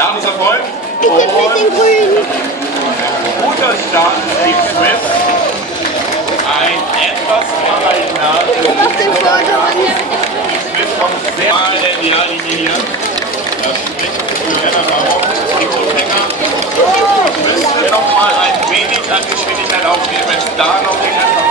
Ladungserfolg. Bitte mit den Grünen. Guter Start, Steve Smith. Ein etwas verhaltener. Auf den Vorderen. Smith kommt sehr mal in die Linie hier. Das spricht für Emma die Woodpecker. Müssen wir noch mal ein wenig an Geschwindigkeit aufnehmen, wenn es da noch den